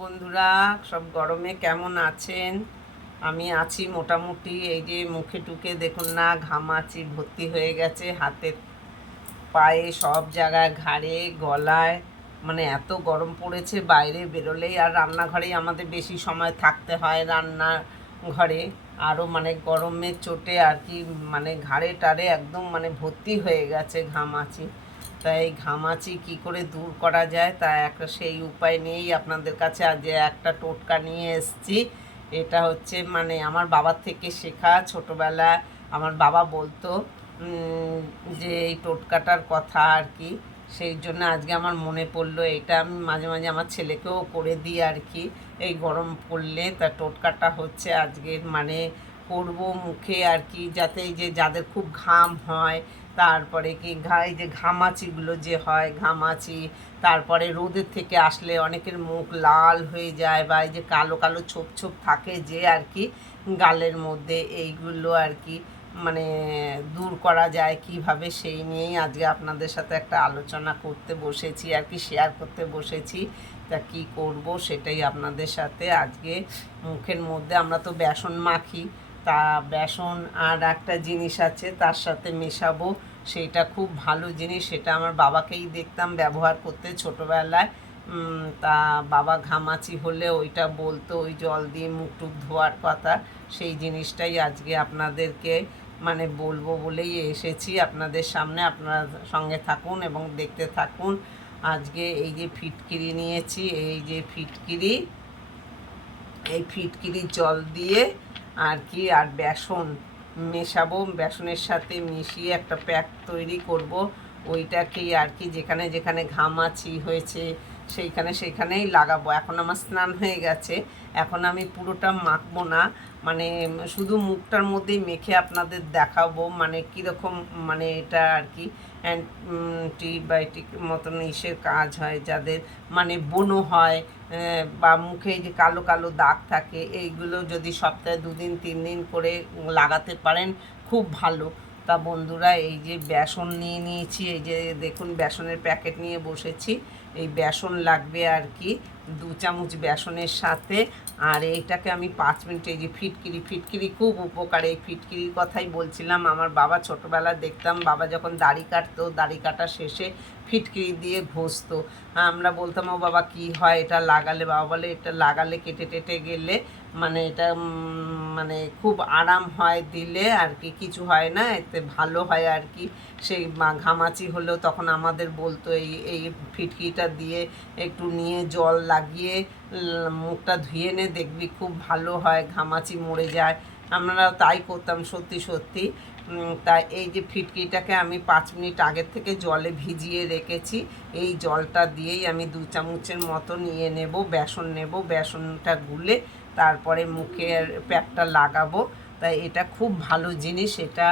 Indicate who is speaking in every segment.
Speaker 1: বন্ধুরা, সব গরমে কেমন আছেন? আমি আছি মোটামুটি, এই যে মুখে টুকে দেখুন না, ঘামাচি, ভর্তি হয়ে গেছে, হাতে পায়ে সব জায়গায় ঘাড়ে, গলায়। মানে এত গরম পড়েছে, বাইরে বেরোলেই আর রান্নাঘরেই আমাদের বেশি সময় থাকতে হয় রান্না ঘরে আরও মানে গরমের চোটে আর কি মানে ঘাড়ে টাড়ে একদম মানে ভর্তি হয়ে গেছে, ঘামাচি। তাই ঘামাচি কি করে দূর করা যায় তা একটা সেই উপায় নিয়েই আপনাদের কাছে আজ একটা টোটকা নিয়ে এসেছি। এটা হচ্ছে মানে আমার বাবার থেকে শেখা। ছোটোবেলায় আমার বাবা বলতো যে এই টোটকাটার কথা আর কি। সেই জন্য আজকে আমার মনে পড়ল, এটা আমি মাঝে মাঝে আমার ছেলেকেও করে দিই আর কি। এই গরম পড়লে তা টোটকাটা হচ্ছে আজকের মানে করব মুখে আর কি, যাতে যে যাদের খুব ঘাম হয়, তারপরে কি এই যে ঘামাচিগুলো যে হয়, ঘামাচি, তারপরে রোদের থেকে আসলে অনেকের মুখ লাল হয়ে যায় বা এই যে কালো কালো ছোপ ছোপ থাকে যে আর কি গালের মধ্যে, এইগুলো আর কি মানে দূর করা যায় কীভাবে সেই নিয়েই আজকে আপনাদের সাথে একটা আলোচনা করতে বসেছি আর কি শেয়ার করতে বসেছি। তা কি করব সেটাই আপনাদের সাথে আজকে মুখের মধ্যে আমরা তো বেসন মাখি তা, বেসন আর একটা জিনিস আছে, তার সাথে মেশাবো। সেইটা খুব ভালো জিনিস, সেটা আমার বাবাকেই দেখতাম ব্যবহার করতে ছোটোবেলায়। তা বাবা ঘামাচি হলে ওইটা বলতো, ওই জল দিয়ে মুখ টুক ধোয়ার কথা। সেই জিনিসটাই আজকে আপনাদেরকে মানে বলব বলেই এসেছি আপনাদের সামনে। আপনারা সঙ্গে থাকুন এবং দেখতে থাকুন। আজকে এই যে ফিটকিরি নিয়েছি, এই যে ফিটকিরি, এই ফিটকিরি জল দিয়ে আর কি, আর বেসন মেশাবো, বেসনের সাথে মিশিয়ে একটা প্যাক তৈরি করব। ওইটাকেই আর কি, যেখানে যেখানে ঘামাচি হয়েছে সেইখানে সেইখানেই লাগাবো। এখন আমার স্নান হয়ে গেছে। এখন আমি পুরোটা মাখবো না। মানে শুধু মুখটার মধ্যেই মেখে আপনাদের দেখাবো। মানে কীরকম মানে এটা আর কি অ্যান্টিবায়োটিক মতন ইসের কাজ হয় যাদের। মানে বনো হয় বা মুখে যে কালো কালো দাগ থাকে, এইগুলো যদি সপ্তাহে দুদিন তিন দিন করে লাগাতে পারেন, খুব ভালো। তা বন্ধুরা, এই যে বেসন নিয়ে নিয়েছি, এই যে দেখুন, বেসনের প্যাকেট নিয়ে বসেছি। এই বেসন লাগবে আর কি, দু চামচ বেসনের সাথে। আর এইটাকে আমি পাঁচ মিনিট এই যে ফিটকিরি ফিটকিরি খুব উপকার। এই ফিটকিরির কথাই বলছিলাম, আমার বাবা ছোটোবেলা দেখতাম, বাবা যখন দাড়ি কাটতো, দাড়ি কাটা শেষে ফিটকিরি দিয়ে ঘষতো। আমরা বলতাম, ও বাবা, কি হয় এটা লাগালে? বাবা বলে, এটা লাগালে কেটে টেটে গেলে মানে এটা মানে খুব আরাম হয় দিলে আর কি, কিছু হয় না, এতে ভালো হয় আর কি। সেই ঘামাচি হলেও তখন আমাদের বলতো, এই এই ফিটকিটা দিয়ে একটু নিয়ে জল লাগিয়ে মুখটা ধুয়ে নে, দেখবি খুব ভালো হয়, ঘামাচি মরে যায়। আমরা তাই করতাম সত্যি সত্যি। তা এই যে ফিটকিটাকে আমি পাঁচ মিনিট আগের থেকে জলে ভিজিয়ে রেখেছি, এই জলটা দিয়েই আমি দু চামচের মতো নিয়ে নেব, বেসন নেব, বেসনটা গুলে তারপরে মুখের প্যাকটা লাগাবো। তাই এটা খুব ভালো জিনিস, এটা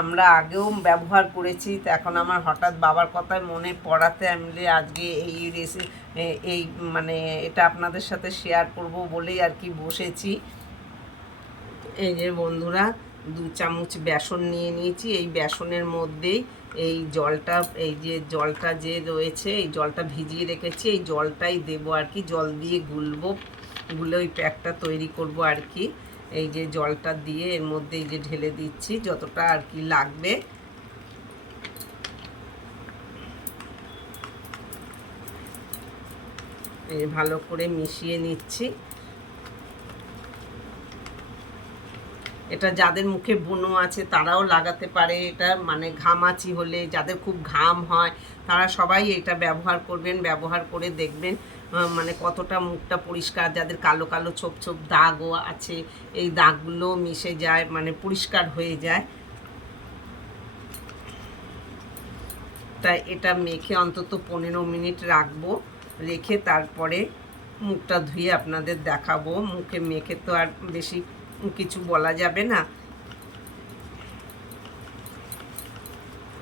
Speaker 1: আমরা আগেও ব্যবহার করেছি। তো এখন আমার হঠাৎ বাবার কথায় মনে পড়াতে আমি আজকে এই রেসি এই মানে এটা আপনাদের সাথে শেয়ার করব বলেই আর কি বসেছি। এই যে বন্ধুরা, দু চামচ বেসন নিয়ে নিয়েছি। এই বেসনের মধ্যেই এই জলটা, এই যে জলটা যে রয়েছে, এই জলটা ভিজিয়ে রেখেছি। এই জলটাই দেবো আর কি, জল দিয়ে গুলবো। গুলে ওই প্যাকটা তৈরি করব আর কি। এই যে জলটা দিয়ে এর মধ্যে এই যে ঢেলে দিচ্ছি, যতটা আর কি লাগবে। ভালো করে মিশিয়ে নিচ্ছি। এটা যাদের মুখে বুনো আছে তারাও লাগাতে পারে, এটা মানে ঘামাচি হলে যাদের খুব ঘাম হয় তারা সবাই এটা ব্যবহার করবেন, ব্যবহার করে দেখবেন। মানে কতটা মুখটা পরিষ্কার, যাদের কালো কালো ছোপ ছোপ দাগও আছে, এই দাগগুলো মিশে যায় মানে পরিষ্কার হয়ে যায়। তাই এটা মেখে অন্তত পনেরো মিনিট রাখব, রেখে তারপরে মুখটা ধুয়ে আপনাদের দেখাবো। মুখে মেখে তো আর বেশি কিছু বলা যাবে না।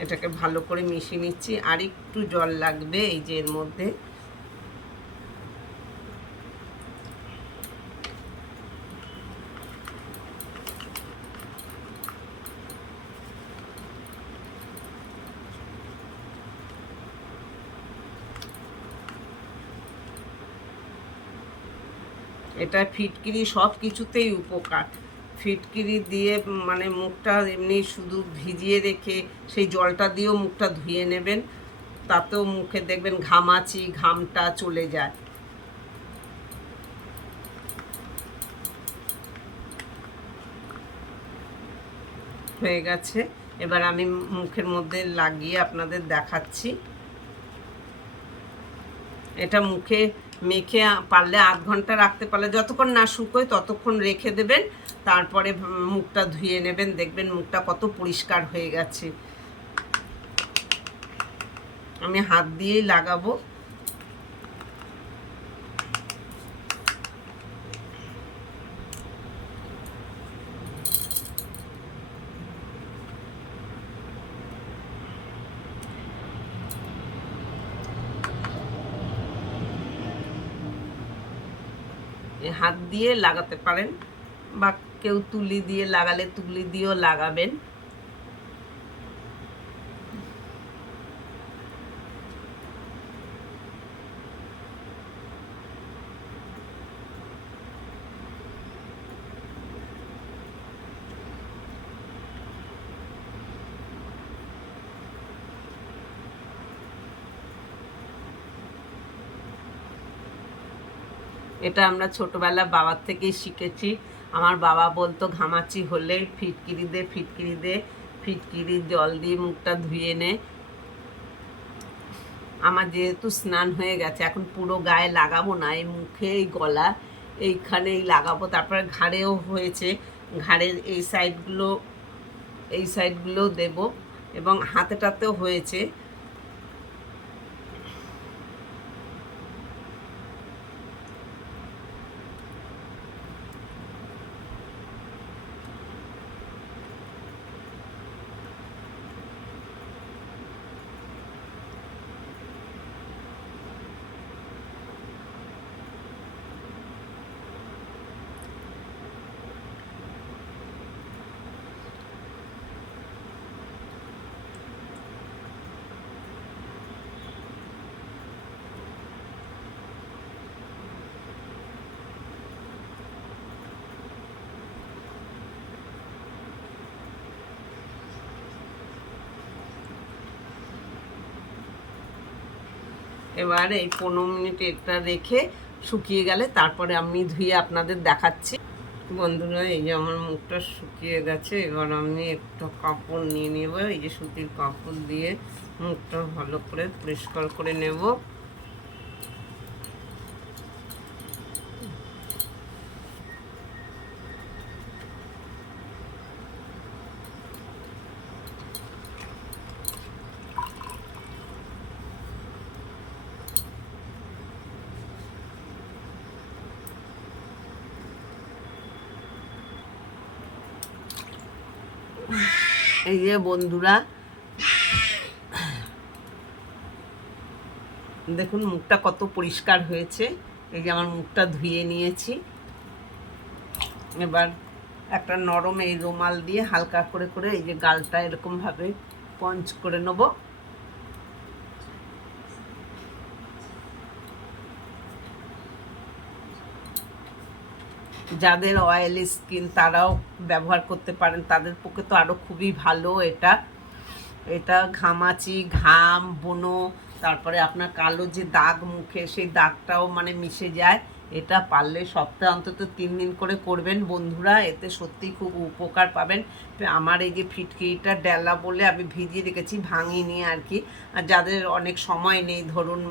Speaker 1: এটাকে ভালো করে মিশিয়ে নিচ্ছি। আর একটু জল লাগবে, এই যে এর মধ্যে। এটা ফিটকিরি সব কিছুতেই উপকার। ফিটকিরি দিয়ে মানে মুখটা এমনি শুধু ভিজিয়ে রেখে সেই জলটা দিয়েও মুখটা ধুয়ে নেবেন। তাতেও মুখে দেখবেন ঘামাচি, ঘামটা চলে যায়। হয়ে গেছে। এবার আমি মুখের মধ্যে লাগিয়ে আপনাদের দেখাচ্ছি। এটা মুখে মেখে পারলে আধ ঘণ্টা রাখতে পারলে যতক্ষণ না শুকোয় ততক্ষণ রেখে দেবেন। তারপরে মুখটা ধুয়ে নেবেন, দেখবেন মুখটা কত পরিষ্কার হয়ে গেছে। আমি হাত দিয়েই লাগাবো। হাত দিয়ে লাগাতে পারেন বা কেউ তুলি দিয়ে লাগালে তুলি দিয়েও লাগাবেন। এটা আমরা ছোটবেলা বাবার থেকেই শিখেছি। আমার বাবা বলতো ঘামাচি হলে ফিটকিরি দে ফিটকিরি দে, ফিটকিরি জল দিয়ে মুখটা ধুয়ে নে। আমার যেহেতু স্নান হয়ে গেছে, এখন পুরো গায়ে লাগাবো না, এই মুখে, এই গলা, এইখানেই লাগাবো। তারপরে ঘাড়েও হয়েছে, ঘাড়ের এই সাইডগুলো এই সাইডগুলোও দেব এবং হাতেটাতেও হয়েছে। এবার এই পনেরো মিনিট এটা রেখে শুকিয়ে গেলে তারপরে আমি ধুয়ে আপনাদের দেখাচ্ছি। বন্ধুরা, এই যে আমার মুখটা শুকিয়ে গেছে, এবার আমি একটু কাপড় নিয়ে নেব। এই যে সুতির কাপড় দিয়ে মুখটা ভালো করে পরিষ্কার করে নেব। এই যে বন্ধুরা। দেখুন, মুখটা কত পরিষ্কার হয়েছে। এই যে আমার মুখটা ধুয়ে নিয়েছি। এবার একটা নরম এই রুমাল দিয়ে হালকা করে করে এই যে গালটা এরকমভাবে পঞ্চ করে নেব। যাদের অয়েলি স্কিন তারাও ব্যবহার করতে পারেন, তাদের পক্ষে তো আরও খুবই ভালো এটা। এটা ঘামাচি, ঘাম, বনো, তারপরে আপনার কালো যে দাগ মুখে, সেই দাগটাও মানে মিশে যায়। এটা পারলে সপ্তাহে অন্তত তিন দিন করে করবেন বন্ধুরা, এতে সত্যি খুব উপকার পাবেন। আমার এই যে ফিটকিরিটা ডেলা বলে আমি ভিজিয়ে রেখেছি ভাঙিনি আর কি। আর যাদের অনেক সময় নেই, ধরুন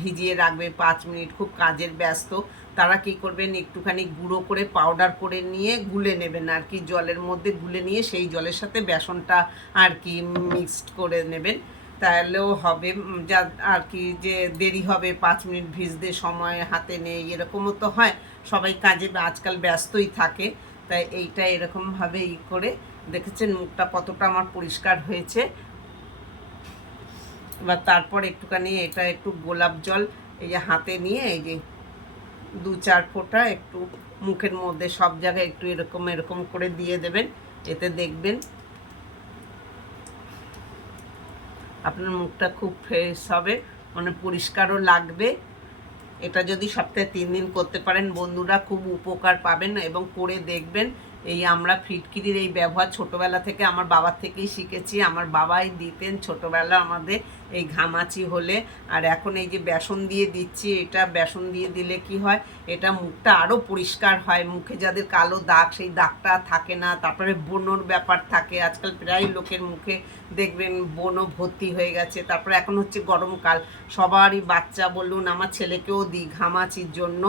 Speaker 1: ভিজিয়ে রাখবে পাঁচ মিনিট, খুব কাজের ব্যস্ত, তারা কি করবেন, একটুখানি গুঁড়ো করে পাউডার করে নিয়ে গুলে নেবেন আর কি, জলের মধ্যে গুলে নিয়ে সেই জলের সাথে বেসনটা আর কি মিক্সড করে নেবেন। তাহলেও হবে যা আর কি যে দেরি হবে, পাঁচ মিনিট ভিজতে সময় হাতে নেই, এরকমও তো হয়। সবাই কাজে আজকাল ব্যস্তই থাকে, তাই এইটা এরকমভাবে ই করে দেখেছেন মুখটা কতটা আমার পরিষ্কার হয়েছে। এবার তারপর একটুখানি এটা একটু গোলাপ জল এই যে হাতে নিয়ে এই যে দু চার ফোঁটা একটু মুখের মধ্যে সব জায়গায় একটু এরকম এরকম করে দিয়ে দেবেন, এতে দেখবেন আপনার মুখটা খুব ফ্রেশ হবে মানে পরিষ্কারও লাগবে। এটা যদি সপ্তাহে তিন দিন করতে পারেন, বন্ধুরা খুব উপকার পাবেন এবং করে দেখবেন। এই আমরা ফিটকিরির এই ব্যবহার ছোটবেলা থেকে আমার বাবার থেকেই শিখেছি। আমার বাবাই দিতেন ছোটবেলা আমাদের এই ঘামাচি হলে। আর এখন এই যে বেসন দিয়ে দিচ্ছি, এটা বেসন দিয়ে দিলে কি হয়? এটা মুখটা আরও পরিষ্কার হয়। মুখে যাদের কালো দাগ, সেই দাগটা থাকে না। তারপরে বনোর ব্যাপার থাকে। আজকাল প্রায় লোকের মুখে দেখবেন বনও ভর্তি হয়ে গেছে। তারপরে এখন হচ্ছে গরমকাল সবারই বাচ্চা বলুন, আমার ছেলেকেও দিই ঘামাচির জন্য।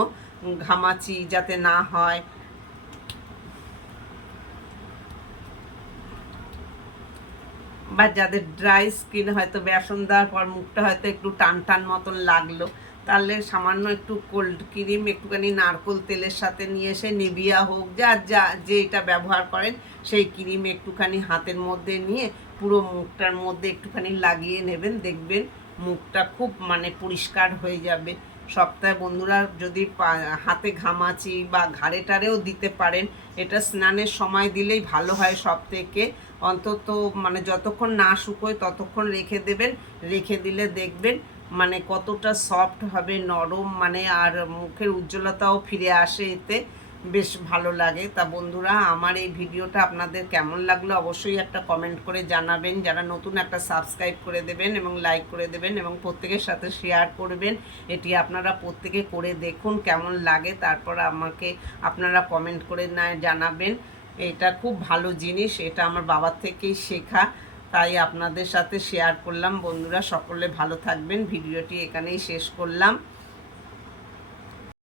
Speaker 1: ঘামাচি যাতে না হয়। বা যাদের ড্রাই স্কিন হয়তো বেসন দেওয়ার পর মুখটা হয়তো একটু টান টান মতন লাগল, তাহলে সামান্য একটু কোল্ড ক্রিম একটুখানি নারকোল তেলের সাথে নিয়ে এসে নিভিয়া হোক, যা যা, যে এটা ব্যবহার করেন, সেই ক্রিম একটুখানি হাতের মধ্যে নিয়ে পুরো মুখটার মধ্যে একটুখানি লাগিয়ে নেবেন, দেখবেন মুখটা খুব মানে পরিষ্কার হয়ে যাবে। সপ্তাহে বন্ধুরা যদি হাতে ঘামাচি বা ঘাড়ে টারেও দিতে পারেন, এটা স্নানের সময় দিলেই ভালো হয় সব থেকে। অন্তত মানে যতক্ষণ না শুকোয় ততক্ষণ রেখে দেবেন। রেখে দিলে দেখবেন মানে কতটা সফট হবে, নরম মানে আর মুখের উজ্জ্বলতাও ফিরে আসে এতে। বেশ ভালো লাগে। তা বন্ধুরা, আমার এই ভিডিওটা আপনাদের কেমন লাগল অবশ্যই একটা কমেন্ট করে জানাবেন। যারা নতুন একটা সাবস্ক্রাইব করে দেবেন এবং লাইক করে দেবেন এবং প্রত্যেকের সাথে শেয়ার করবেন, এটি আপনারা প্রত্যেকে করে দেখুন কেমন লাগে। তারপর আমাকে আপনারা কমেন্ট করে না, জানাবেন। এটা খুব ভালো জিনিস, এটা আমার বাবার থেকেই শেখা। তাই আপনাদের সাথে শেয়ার করলাম। বন্ধুরা, সকলে ভালো থাকবেন। ভিডিওটি এখানেই শেষ করলাম।